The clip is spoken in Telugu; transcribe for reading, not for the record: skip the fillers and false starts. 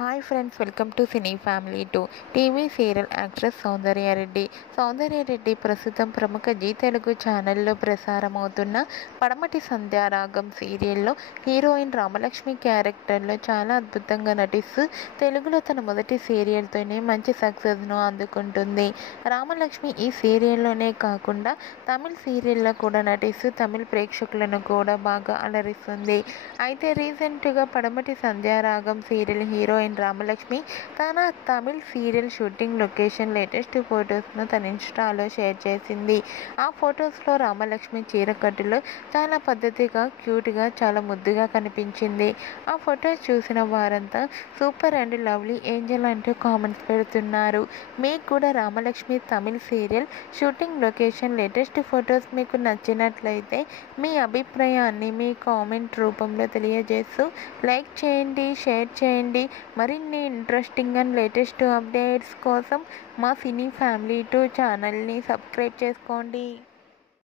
Hi friends, welcome to cine family two. TV serial actress Soundarya Reddy ప్రస్తుతం ప్రముఖ జీ తెలుగు ఛానల్లో ప్రసారమవుతున్న పడమటి సంధ్యారాగం సీరియల్లో హీరోయిన్ రామలక్ష్మి క్యారెక్టర్లో చాలా అద్భుతంగా నటిస్తూ తెలుగులో తన మొదటి సీరియల్తోనే మంచి సక్సెస్ను అందుకుంటుంది. రామలక్ష్మి ఈ సీరియల్లోనే కాకుండా తమిళ సీరియల్లో కూడా నటిస్తూ తమిళ ప్రేక్షకులను కూడా బాగా అలరిస్తుంది. అయితే రీసెంట్గా పడమటి సంధ్యారాగం సీరియల్ హీరోయిన్ రామలక్ష్మి తన Tamil serial shooting location latest ఫొటోస్ను తన ఇన్స్టాలో షేర్ చేసింది. ఆ ఫొటోస్లో రామలక్ష్మి చీరకట్టులో చాలా పద్ధతిగా, క్యూట్గా, చాలా ముద్దుగా కనిపించింది. ఆ ఫొటోస్ చూసిన వారంతా సూపర్ అండ్ లవ్లీ ఏంజల్ అంటూ కామెంట్స్ పెడుతున్నారు. మీకు కూడా Ramalakshmi Tamil serial shooting location latest photos మీకు నచ్చినట్లయితే మీ అభిప్రాయాన్ని మీ కామెంట్ రూపంలో తెలియజేస్తూ లైక్ చేయండి, షేర్ చేయండి. మరిన్ని ఇంట్రెస్టింగ్ అండ్ లేటెస్ట్ అప్డేట్స్ కోసం మా సినీ ఫ్యామిలీ టూ ఛానల్ని సబ్స్క్రైబ్ చేసుకోండి.